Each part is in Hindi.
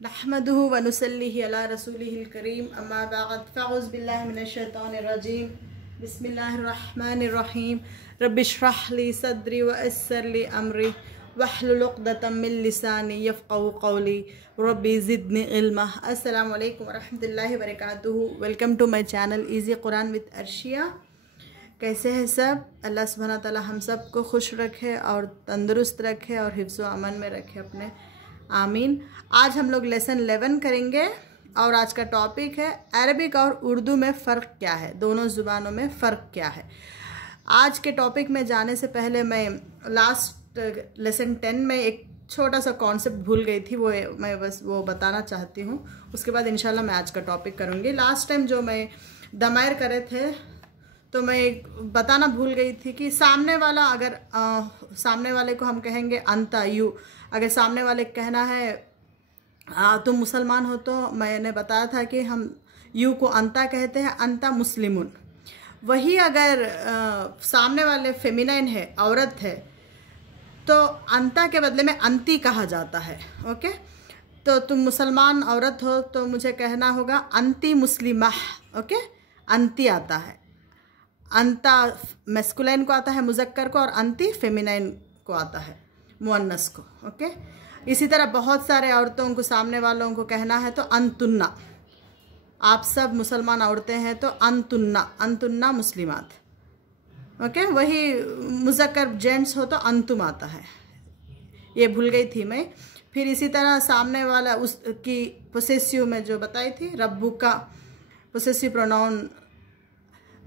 नहमदुहु व नुसल्लिहि अला रसूलिहिल करीम अम्मा बअद फ़अऊज़ु बिल्लाहि मिनश शैतानिर रजीम बिस्मिल्लाहिर रहमानिर रहीम रब्बिश्रह ली सद्री व यस्सिर ली अमरी वहलुल उक़दतम मिन लिसानी यफ़क़हू क़ौली रब्बी ज़िदनी इल्मा। अस्सलामु अलैकुम व रहमतुल्लाहि व बरकातुहू। Welcome to my channel easy Quran with Arshiya. कैसे हैं सब? अल्लाह सुब्हानहू व तआला हम सब को खुश रखे और तंदुरुस्त रखे और हिफ्ज़ व अमन में रखे अपने, आमीन। आज हम लोग लेसन 11 करेंगे और आज का टॉपिक है अरबिक और उर्दू में फ़र्क क्या है, दोनों ज़ुबानों में फ़र्क क्या है। आज के टॉपिक में जाने से पहले मैं लास्ट लेसन 10 में एक छोटा सा कॉन्सेप्ट भूल गई थी, मैं बस वो बताना चाहती हूँ। उसके बाद इंशाल्लाह मैं आज का टॉपिक करूँगी। लास्ट टाइम जो मैं दमायर करे थे तो मैं बताना भूल गई थी कि सामने वाला अगर सामने वाले को हम कहेंगे अंता यू, अगर सामने वाले कहना है तुम मुसलमान हो, तो मैंने बताया था कि हम यू को अंता कहते हैं, अंता मुस्लिमुन। वही अगर सामने वाले फेमिनाइन है, औरत है, तो अंता के बदले में अंती कहा जाता है। ओके, तो तुम मुसलमान औरत हो तो मुझे कहना होगा अंती मुस्लिमा। ओके, अंती आता है, अंता मैस्कुलाइन को आता है मुज़क्कर को, और अंती फेमिनाइन को आता है मुअन्नस को। ओके, इसी तरह बहुत सारे औरतों को, सामने वालों को कहना है तो अंतुन्ना। आप सब मुसलमान औरतें हैं तो अंतुन्ना, अंतुन्ना मुस्लिमात। ओके, वही मुज़क्कर जेंट्स हो तो अंतुम आता है, ये भूल गई थी मैं। फिर इसी तरह सामने वाला उसकी पोसेसिव में जो बताई थी, रब्बुका पोसेसिव प्रोनाउन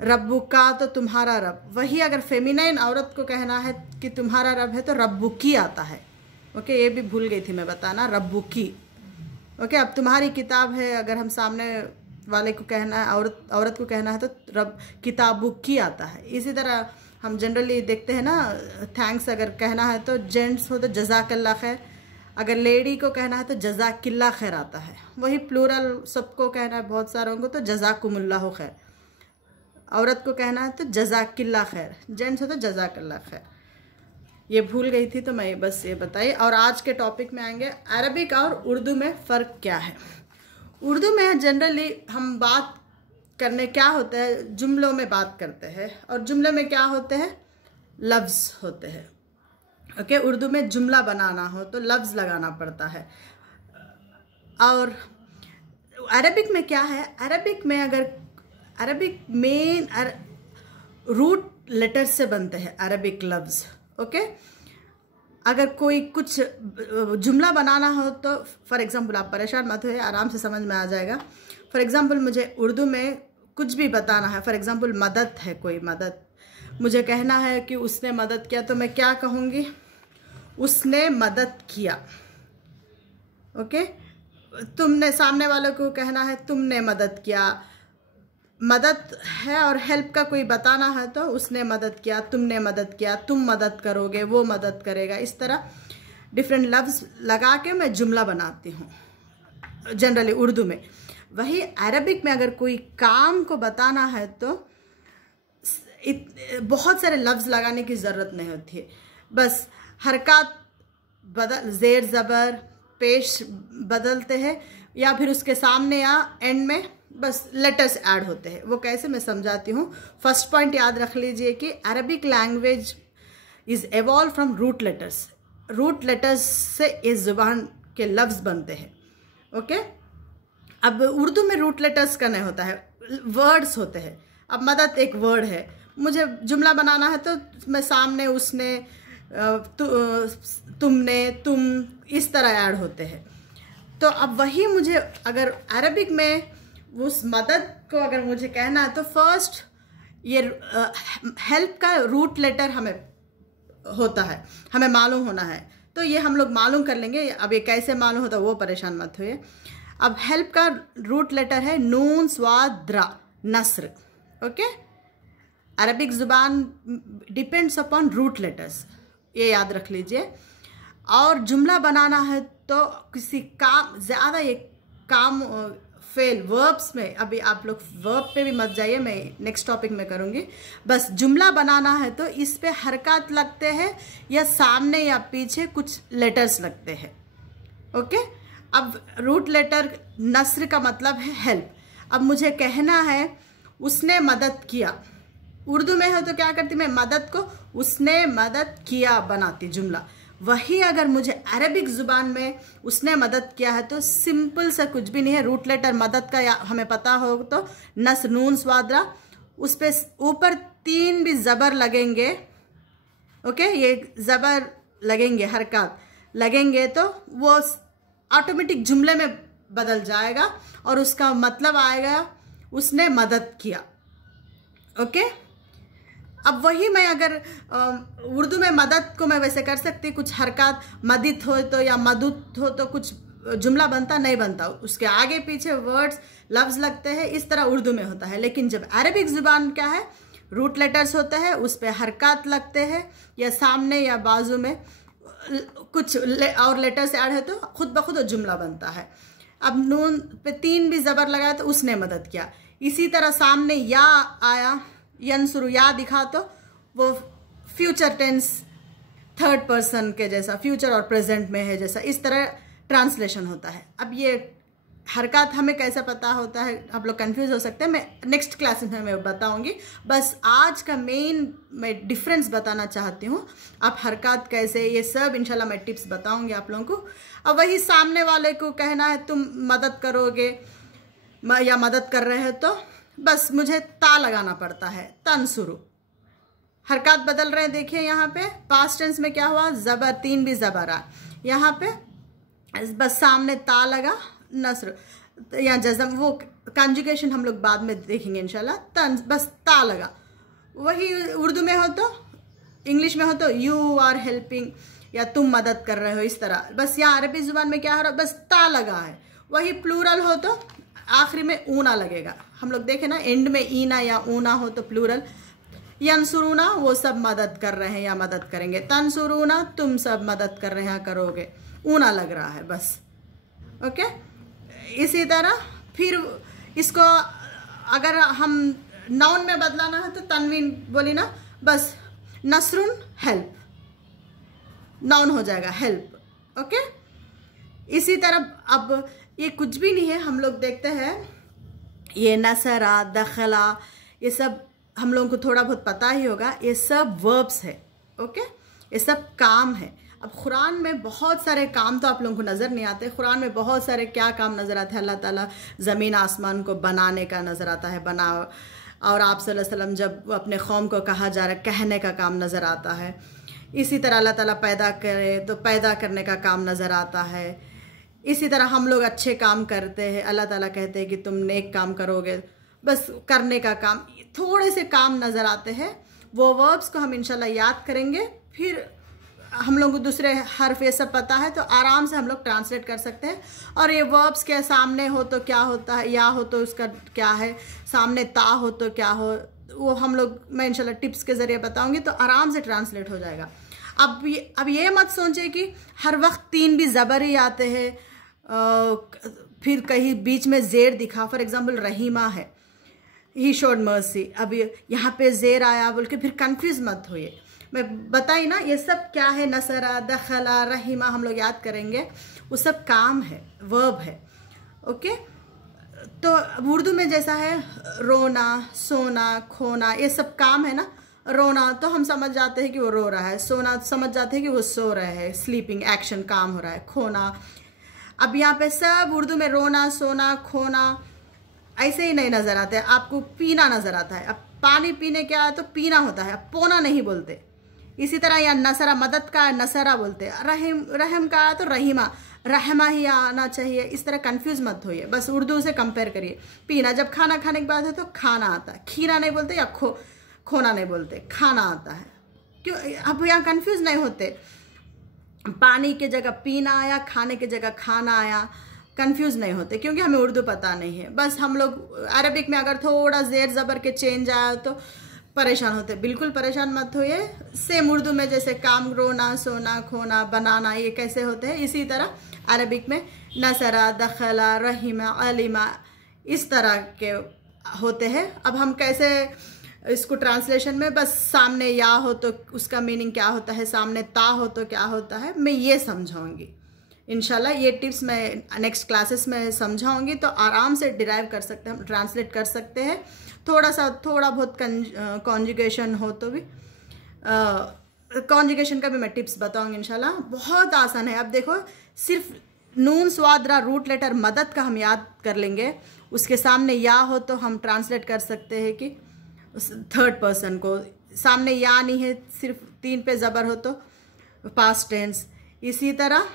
रब्बुका, तो तुम्हारा रब। वही अगर फेमिनाइन औरत को कहना है कि तुम्हारा रब है तो रब्बुकी आता है। ओके, ये भी भूल गई थी मैं बताना, रब्बुकी। ओके, अब तुम्हारी किताब है, अगर हम सामने वाले को कहना है, औरत को कहना है तो रब किताबुकी आता है। इसी तरह हम जनरली देखते हैं ना, थैंक्स अगर कहना है तो जेंट्स हो तो जज़ाकल्लाह खैर, अगर लेडी को कहना है तो जज़ाकिल्लाह खैर आता है। वही प्लूरल सबको कहना है, बहुत सारों को, तो जज़ाकुमुल्लाहु खैर। औरत को कहना है तो जज़ाकिल्लाह खैर, जेंट्स हो तो जज़ाकल्लाह खैर। ये भूल गई थी तो मैं बस ये बताई। और आज के टॉपिक में आएंगे अरबिक और उर्दू में फ़र्क क्या है। उर्दू में जनरली हम बात करने क्या होता है, जुमलों में बात करते हैं, और जुमले में क्या होते हैं, लफ्ज़ होते हैं। ओके, उर्दू में जुमला बनाना हो तो लफ्ज़ लगाना पड़ता है। और अरबिक में क्या है, अरबिक में अरबिक मेन रूट लेटर से बनते हैं अरबिक लफ्ज़। ओके, अगर कोई कुछ जुमला बनाना हो तो फॉर एग्ज़ाम्पल, आप परेशान मत होइए, आराम से समझ में आ जाएगा। फॉर एग्ज़ाम्पल, मुझे उर्दू में कुछ भी बताना है, फॉर एग्ज़ाम्पल मदद है, कोई मदद मुझे कहना है कि उसने मदद किया, तो मैं क्या कहूँगी, उसने मदद किया। ओके, तुमने, सामने वालों को कहना है तुमने मदद किया। मदद है और हेल्प का कोई बताना है तो उसने मदद किया, तुमने मदद किया, तुम मदद करोगे, वो मदद करेगा। इस तरह डिफरेंट लफ्ज़ लगा के मैं जुमला बनाती हूँ जनरली उर्दू में। वही अरबिक में अगर कोई काम को बताना है तो बहुत सारे लफ्ज़ लगाने की ज़रूरत नहीं होती है, बस हरकत बदल, ज़ेर ज़बर पेश बदलते हैं, या फिर उसके सामने या एंड में बस लेटर्स ऐड होते हैं। वो कैसे, मैं समझाती हूँ। फर्स्ट पॉइंट याद रख लीजिए कि Arabic language is evolve from root letters. Root letters से इस ज़ुबान के लफ्ज़ बनते हैं। ओके, अब उर्दू में रूट लेटर्स का नहीं होता है, वर्ड्स होते हैं। अब मदद एक वर्ड है, मुझे जुमला बनाना है तो मैं सामने उसने, तुमने, तुम, इस तरह ऐड होते हैं। तो अब वही मुझे अगर अरबिक में उस मदद को अगर मुझे कहना है तो फर्स्ट ये हेल्प का रूट लेटर हमें होता है, हमें मालूम होना है। तो ये हम लोग मालूम कर लेंगे। अब ये कैसे मालूम होता है वो परेशान मत होइए। अब हेल्प का रूट लेटर है नून स्वाद द्रा, नस्र। ओके, अरबिक ज़ुबान डिपेंड्स अपॉन रूट लेटर्स, ये याद रख लीजिए। और जुमला बनाना है तो किसी काम, ज़्यादा ये काम फेल वर्ब्स में, अभी आप लोग वर्ब पे भी मत जाइए, मैं नेक्स्ट टॉपिक में करूँगी। बस जुमला बनाना है तो इस पे हरकत लगते हैं या सामने या पीछे कुछ लेटर्स लगते हैं। ओके, अब रूट लेटर नस्र का मतलब है हेल्प। अब मुझे कहना है उसने मदद किया। उर्दू में है तो क्या करती मैं, मदद को उसने मदद किया बनाती जुमला। वही अगर मुझे अरबिक ज़ुबान में उसने मदद किया है तो सिंपल सा कुछ भी नहीं है। रूट लेटर मदद का या हमें पता हो तो नस नून स्वादरा, उस पे ऊपर 3 भी ज़बर लगेंगे। ओके, ये ज़बर लगेंगे, हरकत लगेंगे तो वो ऑटोमेटिक जुमले में बदल जाएगा और उसका मतलब आएगा उसने मदद किया। ओके, अब वही मैं अगर उर्दू में मदद को मैं वैसे कर सकती, कुछ हरकत मदित हो तो या मदुत हो तो कुछ जुमला बनता नहीं बनता, उसके आगे पीछे वर्ड्स लफ्ज़ लगते हैं, इस तरह उर्दू में होता है। लेकिन जब अरबिक ज़ुबान क्या है, रूट लेटर्स होते हैं, उस पर हरकत लगते हैं या सामने या बाजू में कुछ और लेटर्स ऐड है तो खुद ब खुद जुमला बनता है। अब नून पे 3 भी ज़बर लगाया तो उसने मदद किया। इसी तरह सामने या आया, यंसुरु या दिखा तो वो फ्यूचर टेंस थर्ड पर्सन के जैसा, फ्यूचर और प्रेजेंट में है जैसा, इस तरह ट्रांसलेशन होता है। अब ये हरकत हमें कैसे पता होता है, आप लोग कंफ्यूज हो सकते हैं, मैं नेक्स्ट क्लास में मैं बताऊंगी। बस आज का मेन मैं डिफरेंस बताना चाहती हूँ। आप हरकत कैसे, ये सब इंशाल्लाह मैं टिप्स बताऊंगी आप लोगों को। अब वही सामने वाले को कहना है तुम मदद करोगे या मदद कर रहे हैं तो बस मुझे ता लगाना पड़ता है, तनसुरु। हरकत बदल रहे हैं, देखिए यहाँ पे पास्ट टेंस में क्या हुआ, ज़बर 3 भी ज़बर आ, यहाँ पे बस सामने ता लगा, नस्र या जज़म, वो कंजुगेशन हम लोग बाद में देखेंगे इंशाल्लाह। तन बस ता लगा। वही उर्दू में हो तो, इंग्लिश में हो तो यू आर हेल्पिंग या तुम मदद कर रहे हो, इस तरह। बस यहाँ अरबी ज़ुबान में क्या हो रहा है, बस ता लगा है। वही प्लूरल हो तो आखिरी में ऊना लगेगा। हम लोग देखें ना, एंड में ईना या ऊना हो तो प्लूरल। यंसुरूना वो सब मदद कर रहे हैं या मदद करेंगे, तंसुरूना तुम सब मदद कर रहे हैं करोगे, ऊना लग रहा है बस। ओके, इसी तरह फिर इसको अगर हम नाउन में बदलाना है तो तनवीन बोली ना, बस नसरुन हेल्प, नाउन हो जाएगा हेल्प। ओके, इसी तरह अब ये कुछ भी नहीं है, हम लोग देखते हैं ये नसरा, दखला, ये सब हम लोगों को थोड़ा बहुत पता ही होगा, ये सब वर्ब्स है। ओके, ये सब काम है। अब कुरान में बहुत सारे काम तो आप लोगों को नज़र नहीं आते। कुरान में बहुत सारे क्या काम नज़र आते हैं, अल्लाह ताला ज़मीन आसमान को बनाने का नज़र आता है, बनाओ। और आप सल्लल्लाहु अलैहि वसल्लम जब अपने कौम को कहा जा रहा है, कहने का काम नज़र आता है। इसी तरह अल्लाह ताला पैदा करे तो पैदा करने का काम नज़र आता है। इसी तरह हम लोग अच्छे काम करते हैं, अल्लाह ताला कहते हैं कि तुम नेक काम करोगे, बस करने का काम, थोड़े से काम नज़र आते हैं। वो वर्ब्स को हम इंशाल्लाह याद करेंगे, फिर हम लोग को दूसरे हर्फ ये सब पता है तो आराम से हम लोग ट्रांसलेट कर सकते हैं। और ये वर्ब्स के सामने हो तो क्या होता है, या हो तो उसका क्या है, सामने ता हो तो क्या हो, वो हम लोग मैं इंशाल्लाह टिप्स के ज़रिए बताऊंगी तो आराम से ट्रांसलेट हो जाएगा। अब ये मत सोचिए कि हर वक्त 3 भी ज़बर ही आते हैं, फिर कहीं बीच में ज़ेर दिखा, फॉर एग्जाम्पल रहीमा है, ही शोड मर्सी, अब यहाँ पे ज़ेर आया बोल के फिर कंफ्यूज मत होइए। मैं बताई ना ये सब क्या है, नसरा, दखला, रहीमा हम लोग याद करेंगे, वो सब काम है, वर्ब है। ओके, तो उर्दू में जैसा है रोना, सोना, खोना, ये सब काम है ना। रोना तो हम समझ जाते हैं कि वो रो रहा है, सोना समझ जाते हैं कि वो सो रहे हैं, स्लीपिंग एक्शन काम हो रहा है, खोना। अब यहाँ पे सब उर्दू में रोना, सोना, खोना ऐसे ही नहीं नज़र आते, आपको पीना नज़र आता है। अब पानी पीने क्या है तो पीना होता है, अब पोना नहीं बोलते। इसी तरह या नसरा, मदद का नसरा बोलते हैं, रहम का है तो रहीमा, रहमा ही आना चाहिए। इस तरह कंफ्यूज मत होइए, बस उर्दू से कंपेयर करिए। पीना, जब खाना खाने के बाद है तो खाना आता है, खीरा नहीं बोलते या खोना नहीं बोलते, खाना आता है। क्यों अब यहाँ कंफ्यूज नहीं होते, पानी की जगह पीना आया, खाने की जगह खाना आया, कंफ्यूज नहीं होते क्योंकि हमें उर्दू पता नहीं है। बस हम लोग अरबिक में अगर थोड़ा ज़ेर ज़बर के चेंज आया तो परेशान होते, बिल्कुल परेशान मत होइए। सेम उर्दू में जैसे काम, रोना, सोना, खोना, बनाना, ये कैसे होते हैं, इसी तरह अरबिक में नसरा, दखला, रहीमा, अलीमा, इस तरह के होते हैं। अब हम कैसे इसको ट्रांसलेशन में, बस सामने या हो तो उसका मीनिंग क्या होता है, सामने ता हो तो क्या होता है, मैं ये समझाऊंगी इंशाल्लाह ये टिप्स मैं नेक्स्ट क्लासेस में समझाऊंगी, तो आराम से डिराइव कर सकते हैं, हम ट्रांसलेट कर सकते हैं। थोड़ा बहुत कॉन्जुगेशन हो तो भी कॉन्जुगेशन का भी मैं टिप्स बताऊंगी इंशाल्लाह। बहुत आसान है। अब देखो, सिर्फ नून स्वाद रा रूट लेटर मदद का हम याद कर लेंगे, उसके सामने या हो तो हम ट्रांसलेट कर सकते हैं कि थर्ड पर्सन को, सामने या नहीं है, सिर्फ 3 पे ज़बर हो तो पास्ट टेंस। इसी तरह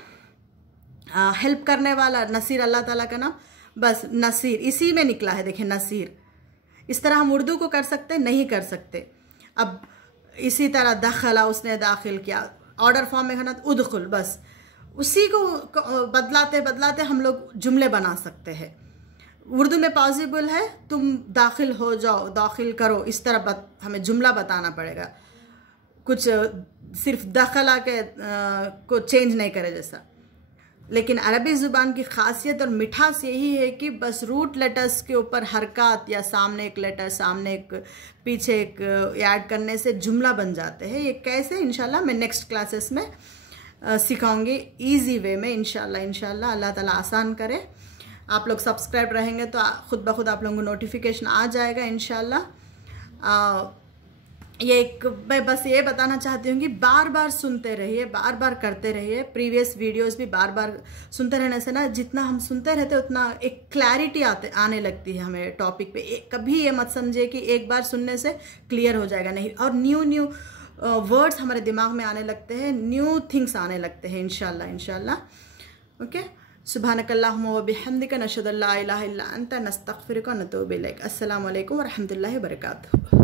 हेल्प करने वाला नसीर, अल्लाह ताला का नाम, बस नसीर इसी में निकला है, देखिए नसीर। इस तरह हम उर्दू को कर सकते हैं, नहीं कर सकते। अब इसी तरह दखला, उसने दाखिल किया, ऑर्डर फॉर्म में है ना उदखुल, बस उसी को बदलाते बदलाते हम लोग जुमले बना सकते हैं। उर्दू में पॉसिबल है तुम दाखिल हो जाओ, दाखिल करो, इस तरह हमें जुमला बताना पड़ेगा, कुछ सिर्फ दखला के को चेंज नहीं करे जैसा। लेकिन अरबी ज़ुबान की खासियत और मिठास यही है कि बस रूट लेटर्स के ऊपर हरकत या सामने एक लेटर, सामने एक, पीछे एक ऐड करने से जुमला बन जाते हैं। ये कैसे, इंशाल्लाह मैं नेक्स्ट क्लासेस में सिखाऊंगी इजी वे में इंशाल्लाह। अल्लाह ताला आसान करे। आप लोग सब्सक्राइब रहेंगे तो खुद ब खुद आप लोगों को नोटिफिकेशन आ जाएगा इंशाल्लाह। मैं बस ये बताना चाहती हूँ कि बार बार सुनते रहिए, बार बार करते रहिए। प्रीवियस वीडियोस भी बार बार सुनते रहने से ना, जितना हम सुनते रहते उतना एक क्लैरिटी आने लगती है हमें टॉपिक पे। कभी ये मत समझे कि एक बार सुनने से क्लियर हो जाएगा, नहीं। और न्यू वर्ड्स हमारे दिमाग में आने लगते हैं, न्यू थिंग्स आने लगते हैं इंशाल्लाह। ओके, सुब्हानकल्लाहुम्मा व बिहम्दिका नशहदु अल्ला इलाहा इल्ला अंता नस्तगफिरुका व नतूबु इलैक। अस्सलामु अलैकुम व रहमतुल्लाहि व बरकातुहू।